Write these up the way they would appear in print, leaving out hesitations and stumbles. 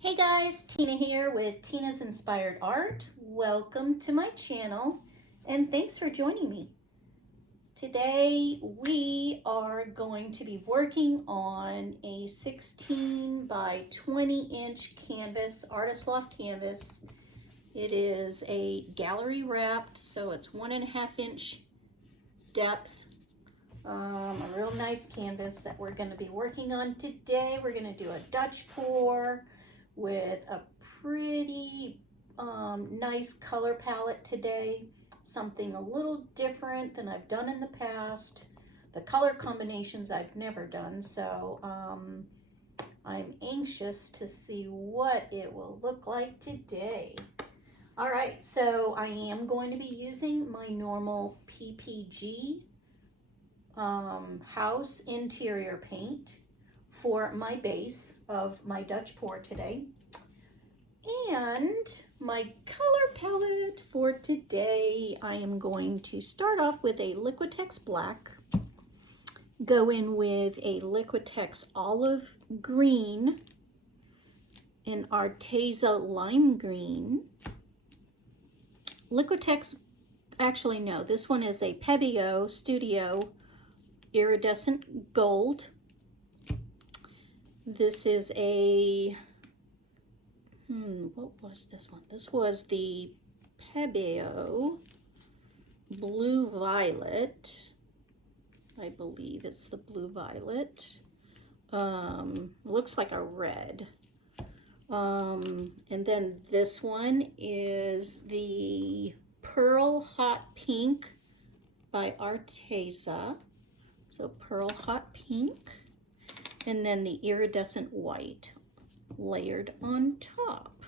Hey guys, Tina here with Tina's Inspired Art. Welcome to my channel and thanks for joining me. Today we are going to be working on a 16 by 20 inch canvas, Artist Loft canvas. It is a gallery wrapped, so it's 1.5 inch depth. A real nice canvas that we're going to be working on today. We're going to do a Dutch pour with a pretty nice color palette today. Something a little different than I've done in the past. The color combinations I've never done, so I'm anxious to see what it will look like today. All right, so I am going to be using my normal PPG house interior paint for my base of my Dutch pour today. And my color palette for today, I am going to start off with a Liquitex black, go in with a Liquitex olive green, an Arteza lime green, Liquitex, actually no, this one is a Pebeo Studio Iridescent gold. This is a, what was this one? This was the Pebeo blue violet. I believe it's the blue violet. Looks like a red. And then this one is the Pearl Hot Pink by Arteza. So Pearl Hot Pink, and then the Iridescent White layered on top.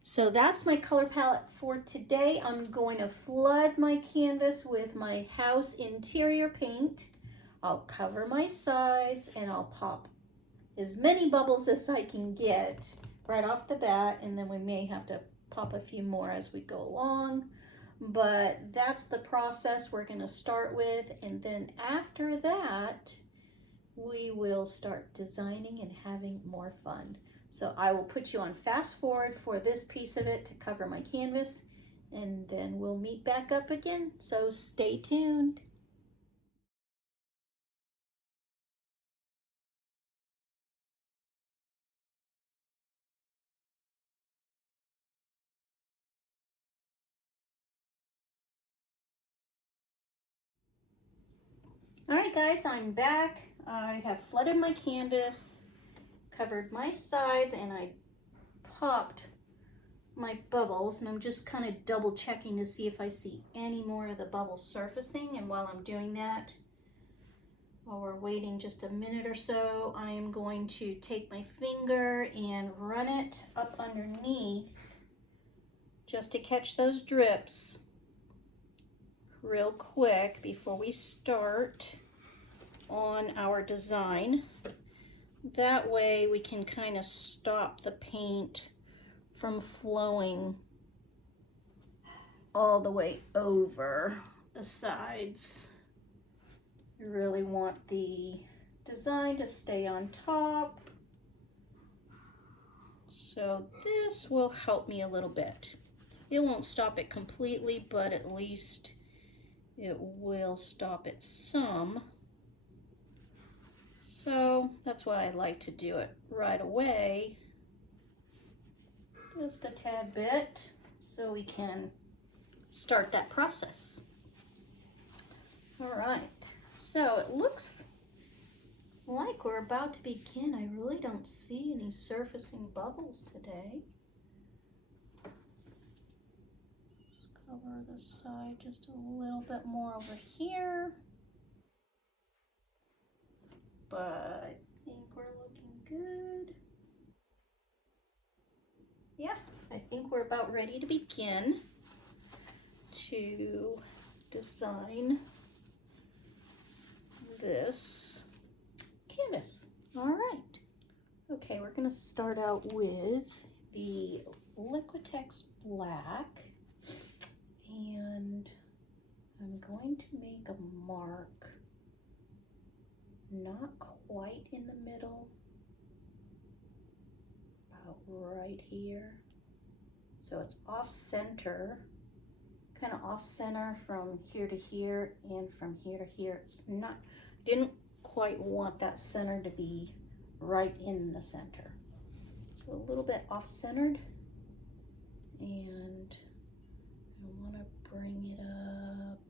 So that's my color palette for today. I'm going to flood my canvas with my house interior paint. I'll cover my sides and I'll pop as many bubbles as I can get right off the bat, and then we may have to pop a few more as we go along. But that's the process we're going to start with, and then after that we will start designing and having more fun. So I will put you on fast forward for this piece of it to cover my canvas, and then we'll meet back up again, so stay tuned. All right guys, I'm back. I have flooded my canvas, covered my sides, and I popped my bubbles, and I'm just kind of double checking to see if I see any more of the bubbles surfacing. And while I'm doing that, while we're waiting just a minute or so, I am going to take my finger and run it up underneath just to catch those drips real quick before we start on our design. That way we can kind of stop the paint from flowing all the way over the sides. You really want the design to stay on top. So this will help me a little bit. It won't stop it completely, but at least it will stop it some. So that's why I like to do it right away. Just a tad bit so we can start that process. All right, so it looks like we're about to begin. I really don't see any surfacing bubbles today. Let's cover the side just a little bit more over here. But I think we're looking good. Yeah, I think we're about ready to begin to design this canvas. All right. Okay, we're going to start out with the Liquitex black, and I'm going to make a mark not quite in the middle, about right here. So it's off center, kind of off center from here to here and from here to here. It's not, didn't quite want that center to be right in the center. So a little bit off centered, and I want to bring it up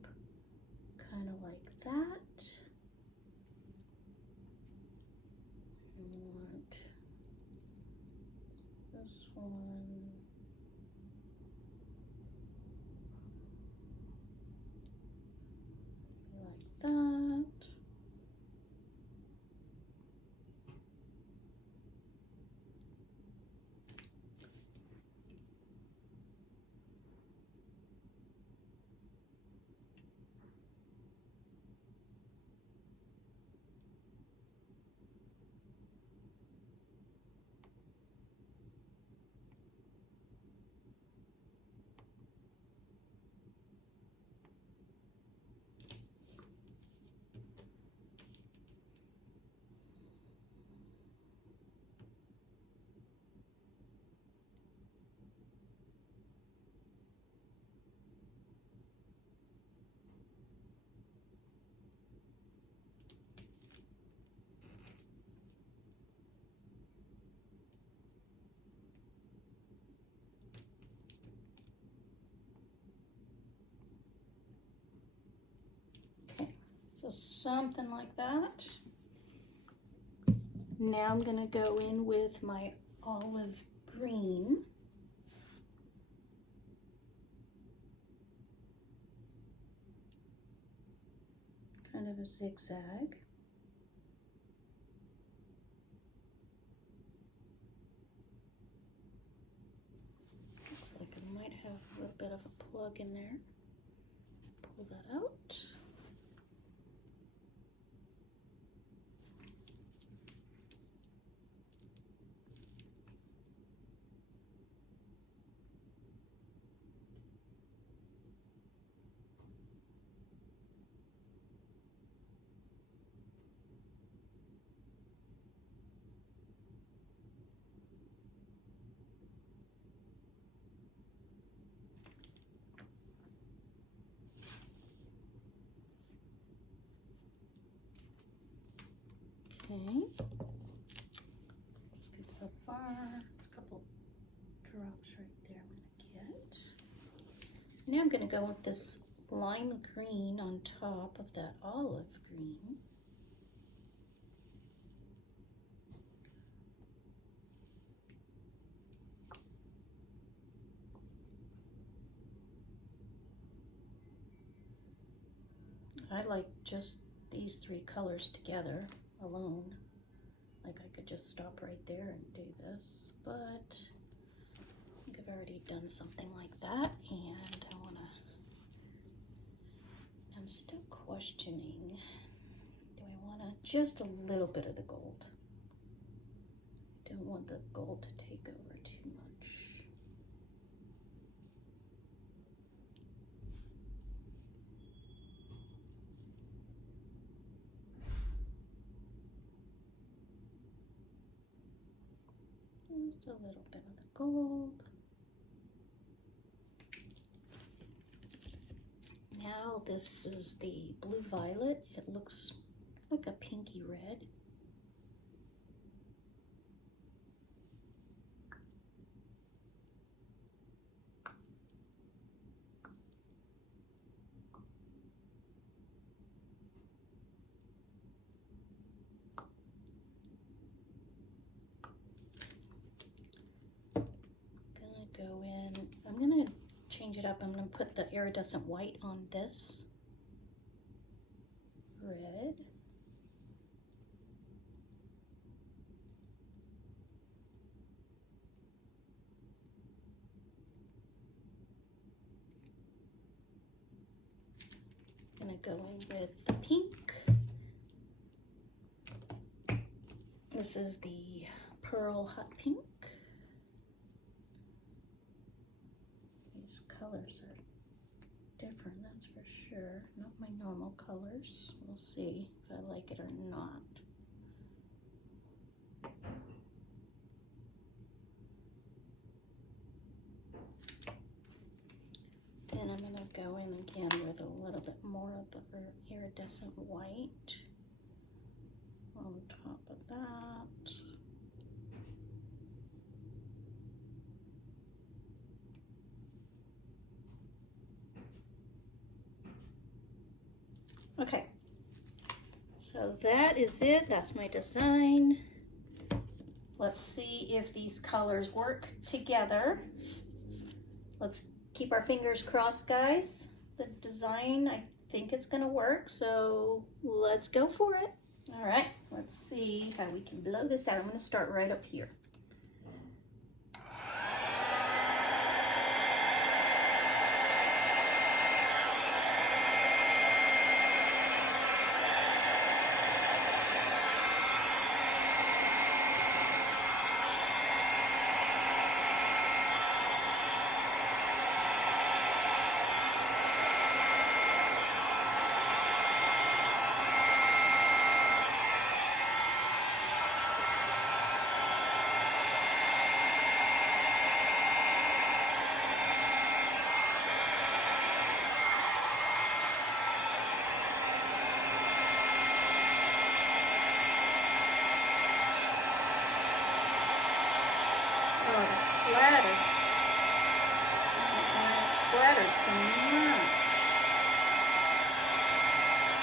kind of like that. I want this one like that. So something like that. Now I'm going to go in with my olive green. Kind of a zigzag. Looks like it might have a little bit of a plug in there. Pull that out. Okay, looks good so far. There's a couple drops right there I'm gonna get. Now I'm gonna go with this lime green on top of that olive green. I like just these three colors together alone. Like I could just stop right there and do this, but I think I've already done something like that, and I'm still questioning, do I want just a little bit of the gold? I don't want the gold to take over too much. Just a little bit of the gold. Now this is the blue violet. It looks like a pinky red. Go in, I'm gonna change it up. I'm gonna put the iridescent white on this red. Gonna go in with the pink. This is the pearl hot pink. These colors are different, that's for sure. Not my normal colors. We'll see if I like it or not. then I'm going to go in again with a little bit more of the iridescent white on top of that. Okay, so that is it. That's my design. Let's see if these colors work together. Let's keep our fingers crossed, guys. The design, I think it's gonna work, so let's go for it. All right, let's see how we can blow this out. I'm gonna start right up here. Oh, that splattered. Splattered so much.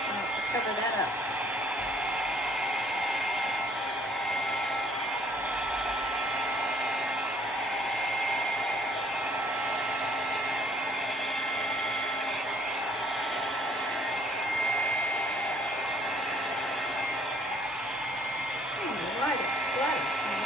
I'll have to cover that up. All right, it splattered some.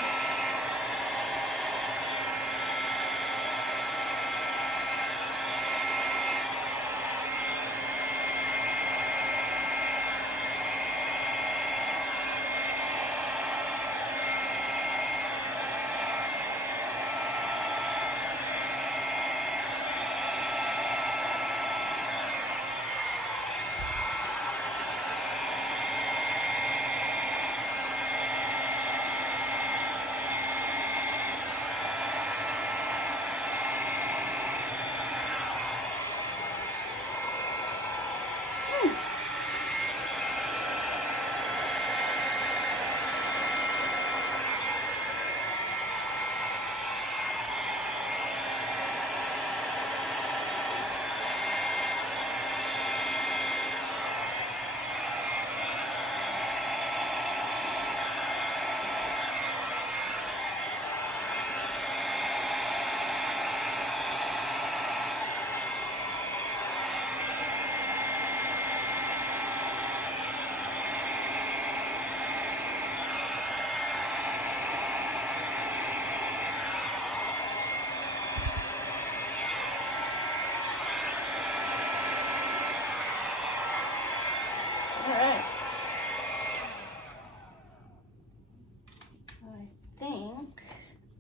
All right. I think,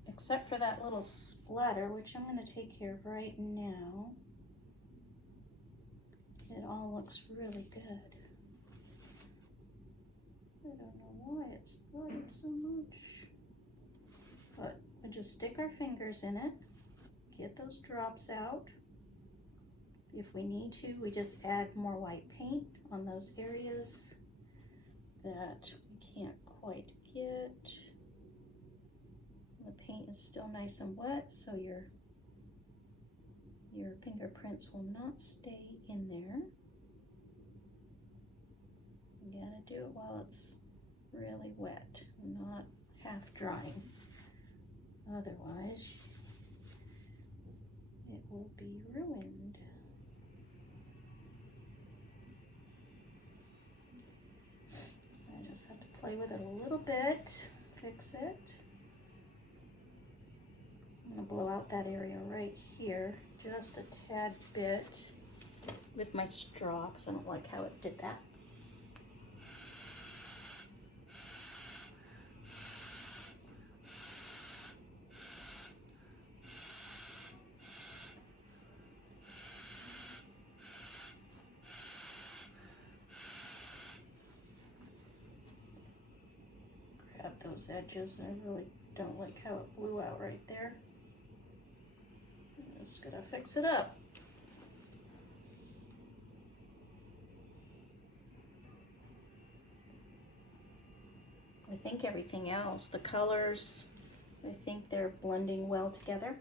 except for that little splatter, which I'm going to take care of right now, it all looks really good. I don't know why it splattered so much. But we just stick our fingers in it, get those drops out. If we need to, we just add more white paint on those areas that we can't quite get. The paint is still nice and wet, so your fingerprints will not stay in there. You gotta do it while it's really wet, not half drying. Otherwise, it will be ruined. So I just have to play with it a little bit, fix it. I'm gonna blow out that area right here, just a tad bit with my straw, because I don't like how it did that. Grab those edges. I really don't like how it blew out right there. I'm just gonna fix it up. I think everything else, the colors, I think they're blending well together.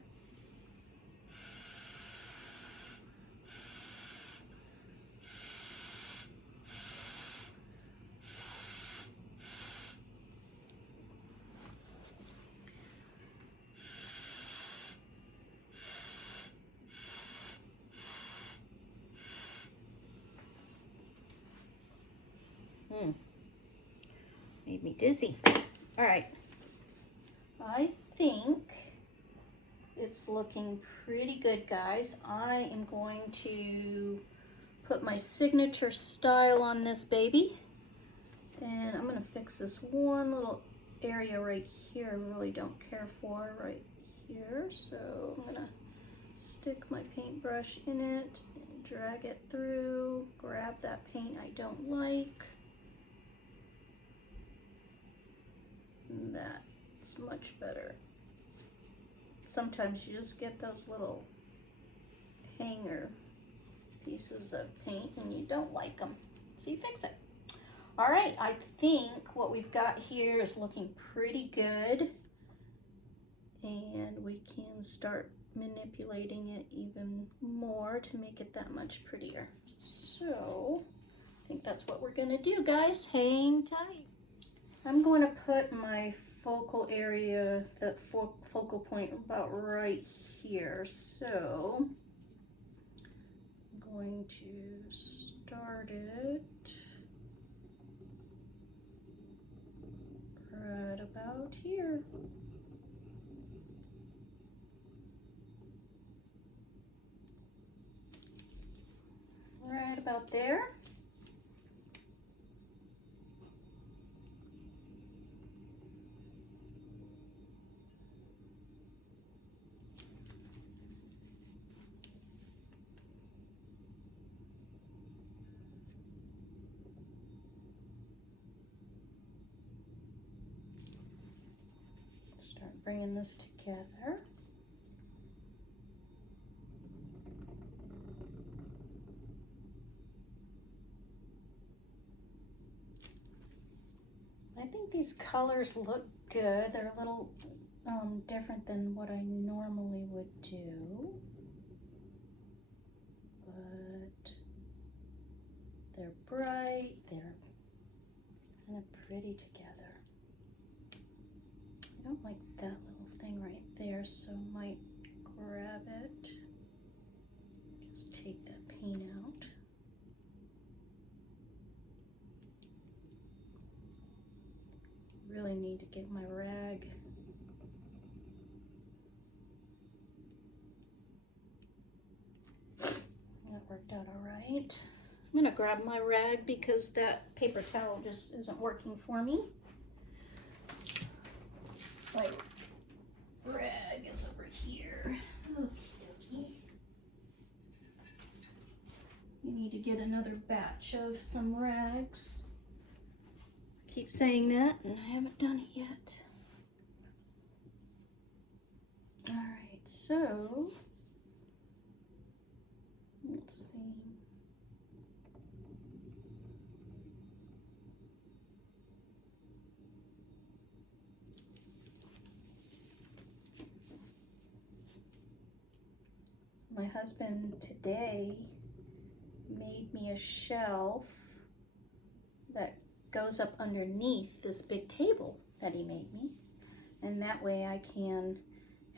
Made me dizzy. All right. I think it's looking pretty good, guys. I am going to put my signature style on this baby. And I'm going to fix this one little area right here I really don't care for right here. So I'm going to stick my paintbrush in it and drag it through, grab that paint I don't like. That's much better. Sometimes you just get those little hanger pieces of paint and you don't like them, so you fix it. All right, I think what we've got here is looking pretty good, and we can start manipulating it even more to make it that much prettier. So I think that's what we're gonna do, guys. Hang tight. I'm going to put my focal area, that focal point about right here. So I'm going to start it right about here. Right about there. Start bringing this together. I think these colors look good. They're a little different than what I normally would do, but they're bright, they're kind of pretty together. I don't like that little thing right there, so I might grab it, just take that paint out. Really need to get my rag. That worked out all right. I'm gonna grab my rag because that paper towel just isn't working for me. My rag is over here. Okie dokie. You need to get another batch of some rags. Keep saying that and I haven't done it yet. All right, so let's see. So my husband today made me a shelf that goes up underneath this big table that he made me, and that way I can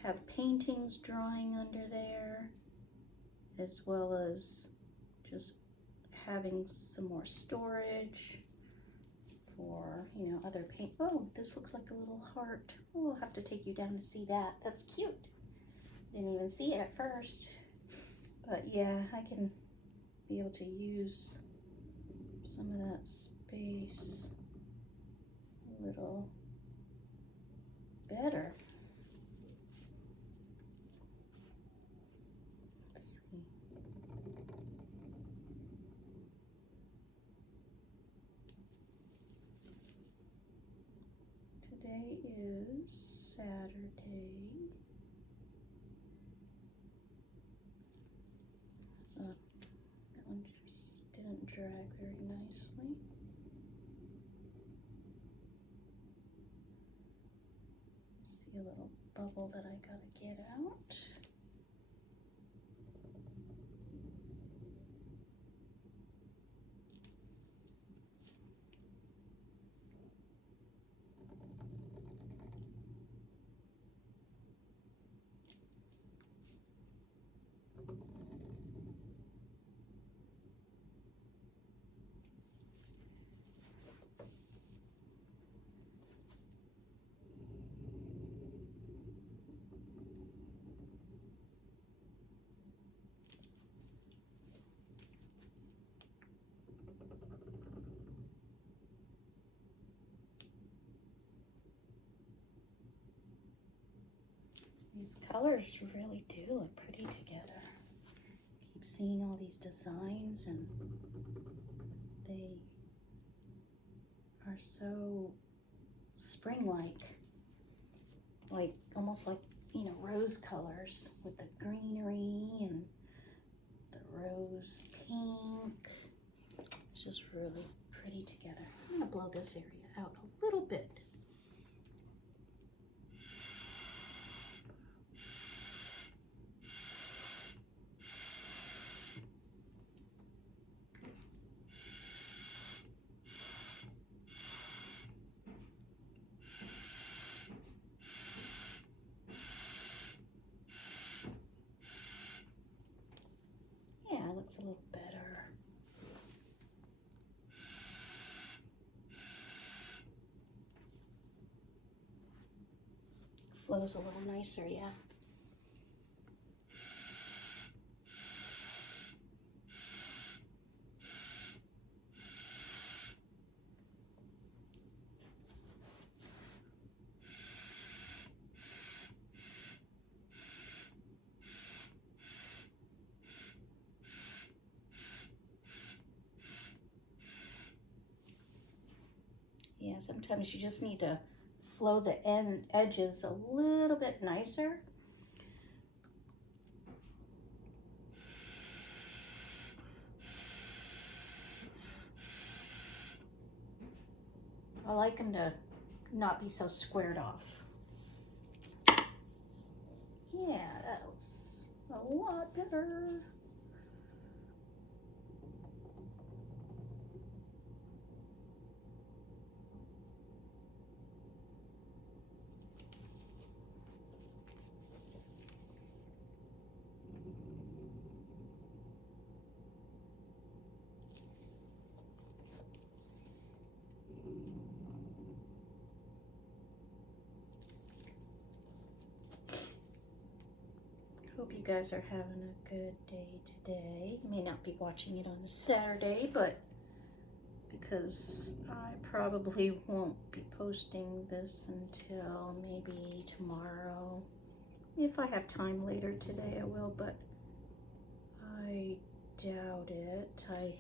have paintings drying under there, as well as just having some more storage for, you know, other paint. Oh, this looks like a little heart. Oh, I'll have to take you down to see that. That's cute. Didn't even see it at first, but yeah, I can be able to use some of that space a little better. Let's see. Today is Saturday. So that one just didn't drag very nicely. bubble that I gotta get out. These colors really do look pretty together. Keep seeing all these designs and they are so spring-like, like almost like, you know, rose colors with the greenery and the rose pink. It's just really pretty together. I'm gonna blow this area out a little bit. Yeah, it looks a little better. Flows a little nicer, yeah. Yeah, sometimes you just need to flow the edges a little bit nicer. I like them to not be so squared off. Yeah, that looks a lot better. Hope you guys are having a good day today. You may not be watching it on a Saturday, but because I probably won't be posting this until maybe tomorrow. If I have time later today, I will, but I doubt it. I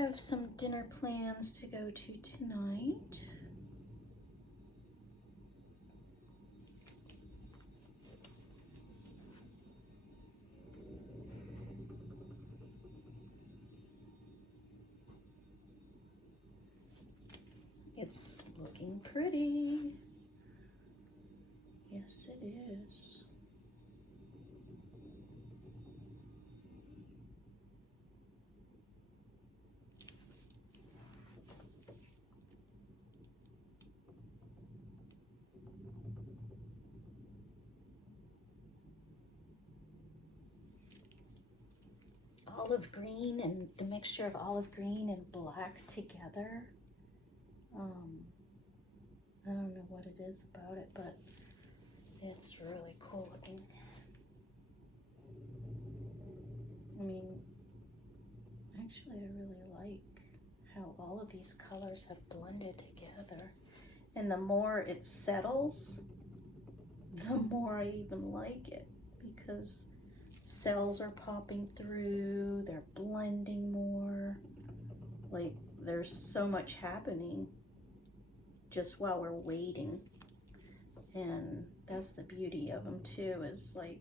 have some dinner plans to go to tonight. It's looking pretty. Yes, it is. Olive green and the mixture of olive green and black together. I don't know what it is about it, but it's really cool looking. I mean, actually I really like how all of these colors have blended together. And the more it settles, the more I even like it, because cells are popping through, they're blending more. Like, there's so much happening just while we're waiting. And that's the beauty of them too, is like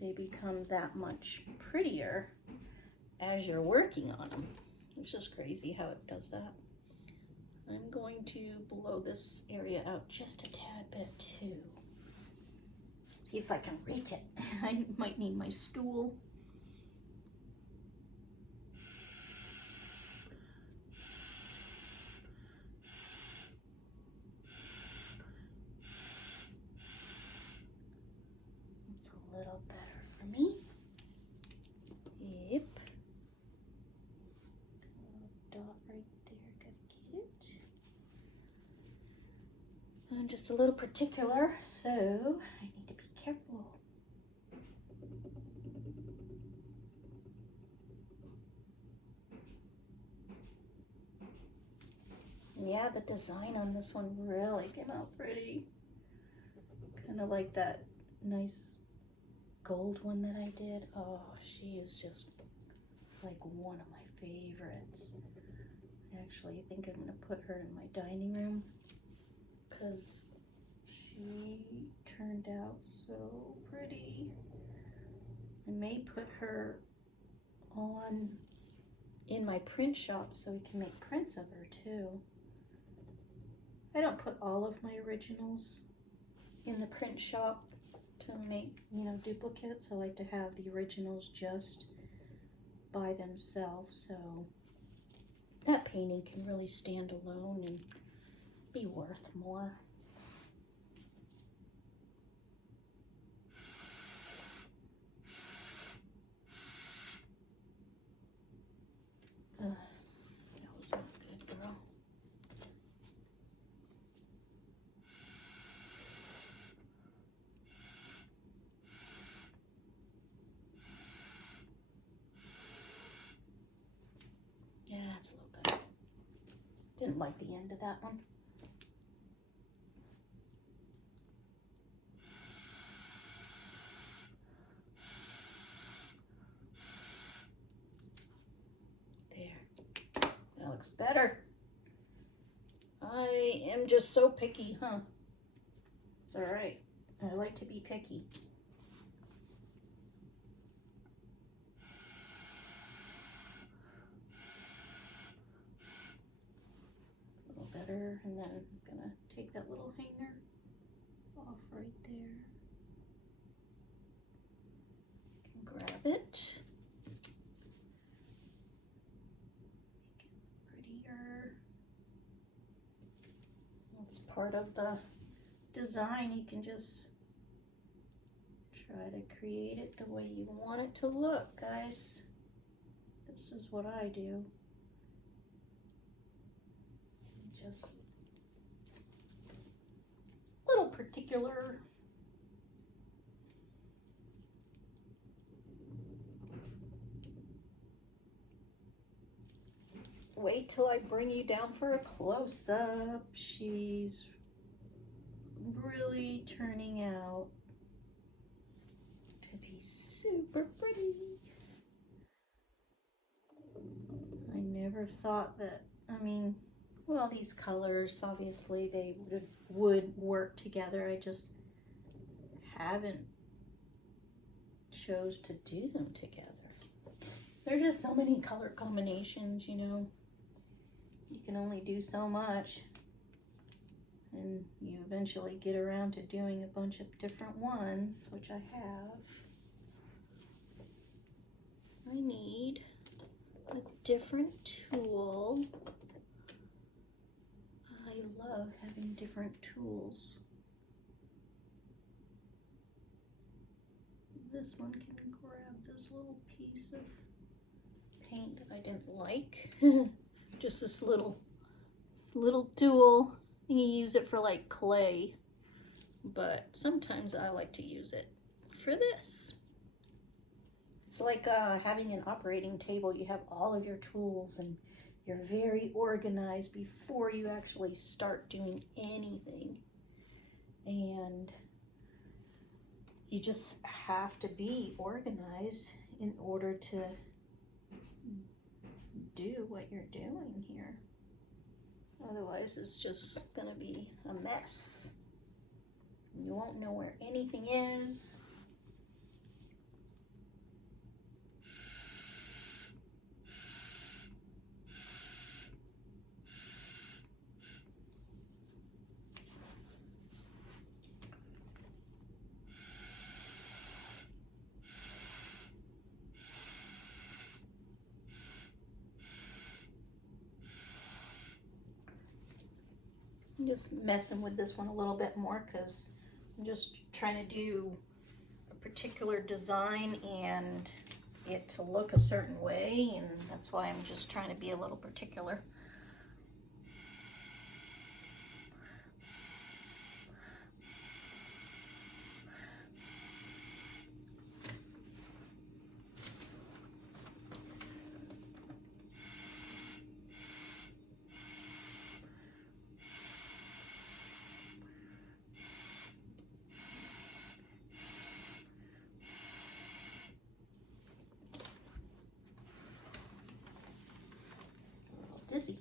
they become that much prettier as you're working on them. It's just crazy how it does that. I'm going to blow this area out just a tad bit too. See if I can reach it. I might need my stool. It's a little better for me. Yep. Dot right there, gotta get it. I'm just a little particular, so I need to be careful. Yeah, the design on this one really came out pretty. Kind of like that nice gold one that I did. Oh, she is just like one of my favorites. Actually, I think I'm gonna put her in my dining room because she turned out so pretty. I may put her on in my print shop so we can make prints of her too. I don't put all of my originals in the print shop to make, you know, duplicates. I like to have the originals just by themselves, so that painting can really stand alone and be worth more. That was not good, girl. Yeah, it's a little better. Didn't like the end of that one. There. That looks better. I am just so picky, huh? It's all right. I like to be picky. A little better, and then I'm gonna take that little hanger off right there. Can grab it. Make it prettier. It's part of the design. You can just try to create it the way you want it to look, guys. This is what I do. Just a little particular. Wait till I bring you down for a close-up. She's really turning out to be super pretty. I never thought that, I mean, well, these colors, obviously they would work together. I just haven't chose to do them together. There's just so many color combinations, you know. You can only do so much, and you eventually get around to doing a bunch of different ones, which I have. I need a different tool. I love having different tools. This one can grab this little piece of paint that I didn't like. Just this little tool. You can use it for like clay, but sometimes I like to use it for this. It's like having an operating table. You have all of your tools and you're very organized before you actually start doing anything. And you just have to be organized in order to do what you're doing here. Otherwise, it's just gonna be a mess. You won't know where anything is. I'm just messing with this one a little bit more because I'm just trying to do a particular design and it to look a certain way, and that's why I'm just trying to be a little particular. Dizzy.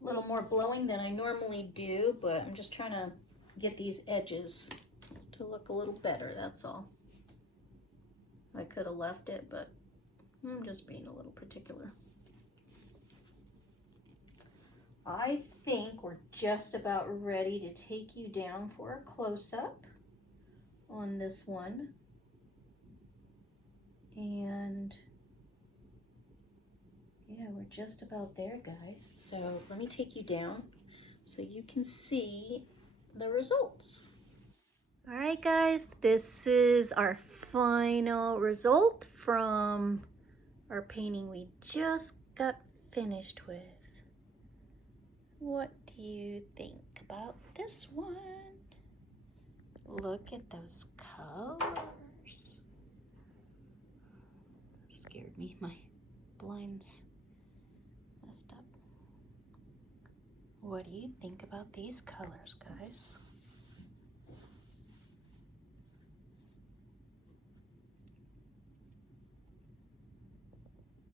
A little more blowing than I normally do, but I'm just trying to get these edges to look a little better, that's all. I could have left it, but I'm just being a little particular. I think we're just about ready to take you down for a close-up on this one. And yeah, we're just about there, guys. So let me take you down so you can see the results. All right, guys, this is our final result from our painting we just got finished with. What do you think about this one? Look at those colors. Scared me, my blinds messed up. What do you think about these colors, guys?